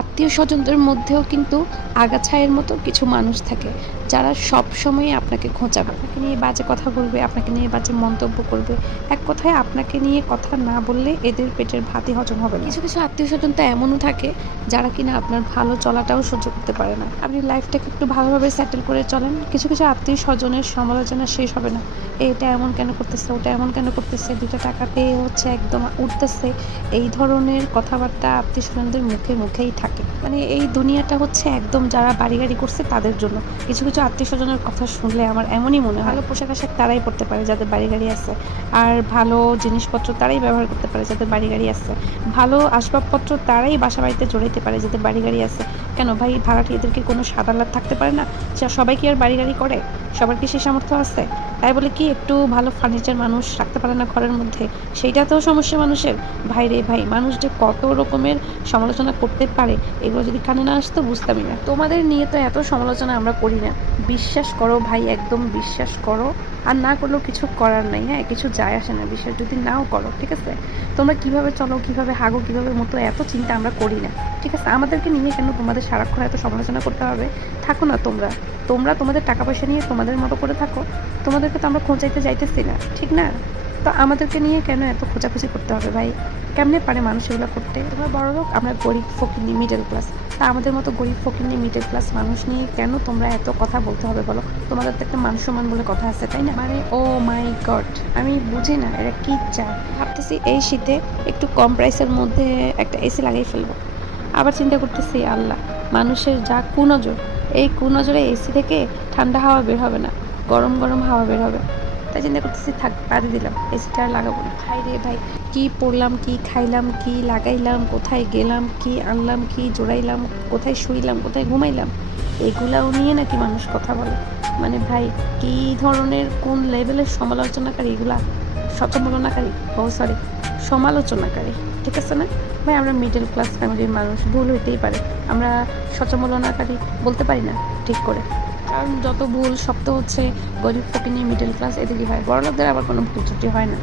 আত্মীয় স্বজনদের মধ্যেও কিন্তু আগাছায়ের মতো কিছু মানুষ থাকে যারা সব সময় আপনাকে খোঁচাবে, আপনাকে নিয়ে বাজে কথা বলবে, আপনাকে নিয়ে বাজে মন্তব্য করবে। এক কথায় আপনাকে নিয়ে কথা না বললে এদের পেটের ভাতই হজম হবে না। কিছু কিছু আত্মীয় স্বজন তো এমনও থাকে যারা কিনা আপনার ভালো চলাটাও সহ্য করতে পারে না। আপনি লাইফটাকে একটু ভালোভাবে সেটেল করে চলেন, কিছু কিছু আত্মীয় স্বজনের সমালোচনা শেষ হবে না। এটা এমন কেন করতেছে, ওটা এমন কেন করতেছে, দুটো টাকা পেয়ে হচ্ছে একদম উঠতেছে, এই ধরনের কথাবার্তা আত্মীয় স্বজনদের মুখে মুখেই থাকে। মানে এই দুনিয়াটা হচ্ছে একদম যারা বাড়ি গাড়ি করছে তাদের জন্য। কিছু কিছু আত্মীয় স্বজনের কথা শুনলে আমার এমনই মনে হয়, ভালো পোশাক আশাক তারাই পরতে পারে যাদের বাড়ি গাড়ি আছে, আর ভালো জিনিসপত্র তারাই ব্যবহার করতে পারে যাদের বাড়ি গাড়ি আছে, ভালো আসবাবপত্র তারাই বাসা বাড়িতে জড়াইতে পারে যাদের বাড়ি গাড়ি আছে। কেন ভাই, ভাড়াটিয়াদেরকে কোনো সাদা লাভ থাকতে পারে না? সবাই কি আর বাড়ি গাড়ি করে? সবার কি সে সামর্থ্য আছে? তাই বলে কি একটু ভালো ফার্নিচার মানুষ রাখতে পারে না ঘরের মধ্যে? সেইটাতেও সমস্যা মানুষের। ভাই রে ভাই, মানুষ যে কত রকমের সমালোচনা করতে পারে, এগুলো যদি কানে না আসতো বুঝতামই না। তোমাদের নিয়ে তো এত সমালোচনা আমরা করি না, বিশ্বাস করো ভাই, একদম বিশ্বাস করো। আর না করলেও কিছু করার নাই, হ্যাঁ, কিছু যায় আসে না, বিশ্বাস যদি নাও করো, ঠিক আছে? তোমরা কিভাবে চলো, কিভাবে হাগো, কিভাবে মতো, এত চিন্তা আমরা করি না, ঠিক আছে? আমাদেরকে নিয়ে কেন তোমাদের সারাক্ষণ এত সমালোচনা করতে হবে? থাকো না তোমরা, তোমরা তোমাদের টাকা পয়সা নিয়ে তোমাদের মতো করে থাকো। তোমাদেরকে তো আমরা খোঁচাইতে যাইতেছি না, ঠিক না? তো আমাদেরকে নিয়ে কেন এত খোঁচাখুচি করতে হবে ভাই? কেমনে পারে মানুষ এগুলো করতে? তোমরা বড় লোক, আমরা গরিব ফকিন্নি মিডল ক্লাস। তা আমাদের মতো গরিব ফকিন্নি মিডল ক্লাস মানুষ নিয়ে কেন তোমরা এত কথা বলতে হবে বলো? তোমাদের তো একটা মান সম্মান বলে কথা আছে, তাই না? মানে ও মাই গড, আমি বুঝি না এরা কি চায়। ভাবতেছি এই শীতে একটু কম প্রাইসের মধ্যে একটা এসি লাগিয়ে ফেলবো। আবার চিন্তা করতেছি, আল্লাহ, মানুষের যা কুনজর, এই কুনজরে এসি থেকে ঠান্ডা হাওয়া বের হবে না, গরম গরম হাওয়া বের হবে। তাই চিন্তা করতেছি, থাক, বাদই দিলাম, এসিটা আর লাগাবো না। ভাই রে ভাই, কি পড়লাম, কি খাইলাম, কি লাগাইলাম, কোথায় গেলাম, কি আনলাম, কি জোড়াইলাম, কোথায় শুইলাম, কোথায় ঘুমাইলাম, এগুলাও নিয়ে নাকি মানুষ কথা বলে? মানে ভাই, কি ধরনের, কোন লেভেলের সমালোচনাকারী এগুলা? সমালোচনাকারী, ও সরি, সমালোচনাকারী, ঠিক আছে না ভাই? আমরা মিডল ক্লাস ফ্যামিলির মানুষ, ভুল হইতেই পারে, আমরা সমালোচনাকারী বলতে পারি না ঠিক করে। কারণ যত ভুল সব তো হচ্ছে গরিব ফকিনি মিডল ক্লাস এদিকে হয়, বড়লোকদের আবার কোনো ভুল ত্রুটি হয় না।